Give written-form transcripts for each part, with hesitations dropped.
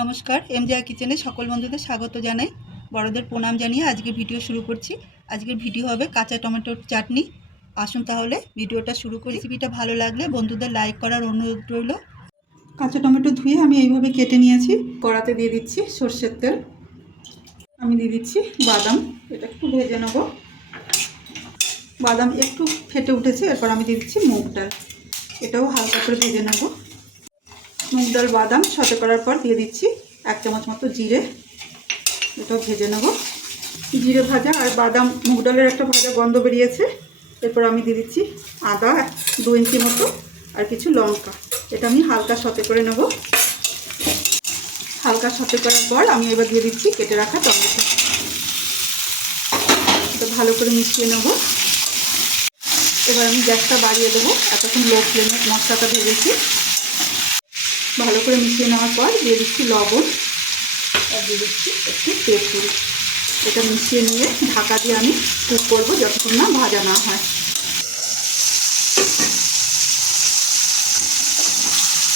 নমস্কার, এমজিআর কিচেনে সকল বন্ধুদের স্বাগত জানাই। বড়দের প্রণাম জানিয়ে আজকে ভিডিও শুরু করছি। আজকের ভিডিও হবে কাঁচা টমেটোর চাটনি। আসুন তাহলে ভিডিওটা শুরু করি। রেসিপিটা ভালো লাগলে বন্ধুদের লাইক করার অনুরোধ রইল। কাঁচা টমেটো ধুয়ে আমি এইভাবে কেটে নিয়েছি। কড়াতে দিয়ে দিচ্ছি সর্ষের তেল। আমি দিয়ে দিচ্ছি বাদাম, এটা একটু ভেজে নেব। বাদাম একটু ফেটে উঠেছে, এরপর আমি দিয়ে দিচ্ছি মুগ ডাল, এটাও হালকা করে ভেজে নেব। মুগ ডাল বাদাম সতে করার পর দিয়ে দিচ্ছি 1 চামচ মতো জিরে, এটাও ভেজে নেব। জিরে ভাজা আর বাদাম মুগ ডালের একটা ভাজা গন্ধ বেরিয়েছে। এরপর আমি দিয়ে দিচ্ছি আদা 2 ইঞ্চি মতো আর কিছু লঙ্কা, এটা আমি হালকা সতে করে নেব। হালকা সতে করার পর আমি এবার দিয়ে দিচ্ছি কেটে রাখা টমেটো, এটা ভালো করে মিশিয়ে নেব। এবার আমি গ্যাসটা বাড়িয়ে দেবো। এতক্ষণ লো ফ্লেমে মশলাটা ভেজেছি। ভালো করে মিশিয়ে নেওয়ার পর দিয়ে দিচ্ছি লবণ আর দিয়ে দিচ্ছি একটু তেঁতুল, এটা মিশিয়ে নিয়ে ঢাকা দিয়ে আমি কুক করবো যতক্ষণ না ভাজা না হয়।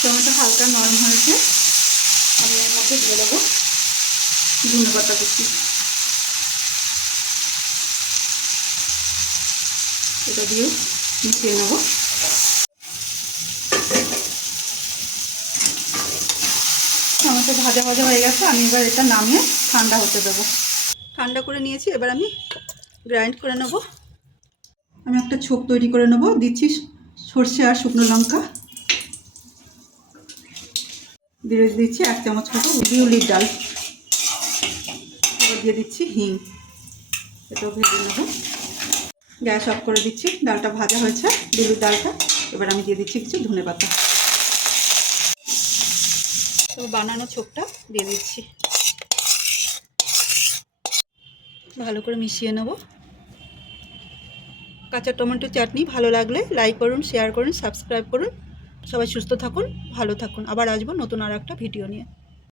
টমেটো হালকা নরম হয়েছে, আমি এর মধ্যে দিয়ে দেবো ধনেপাতা কুচি, এটা দিয়ে মিশিয়ে নেব। টমেটো ভাজা ভাজা হয়ে গেছে, আমি এবার এটা নামিয়ে ঠান্ডা হতে দেবো। ঠান্ডা করে নিয়েছি, এবার আমি গ্রাইন্ড করে নেব। আমি একটা ছোপ তৈরি করে নেব। দিচ্ছি সর্ষে আর শুকনো লঙ্কা, দিয়ে দিচ্ছি 1 চামচ মতো বিউলির ডাল, এবার দিয়ে দিচ্ছি হিং, এটাও ভেজে নেব। গ্যাস অফ করে দিচ্ছি। ডালটা ভাজা হয়েছে, বিউলির ডালটা। এবার আমি দিয়ে দিচ্ছি কিছু ধনেপাতা, বানানো ছোপটা দিয়ে দিচ্ছি। ভালো করে মিশিয়ে নেব। কাঁচা টমেটো চাটনি ভালো লাগলে লাইক করুন, শেয়ার করুন, সাবস্ক্রাইব করুন। সবাই সুস্থ থাকুন, ভালো থাকুন। আবার আসবো নতুন আর একটা ভিডিও নিয়ে।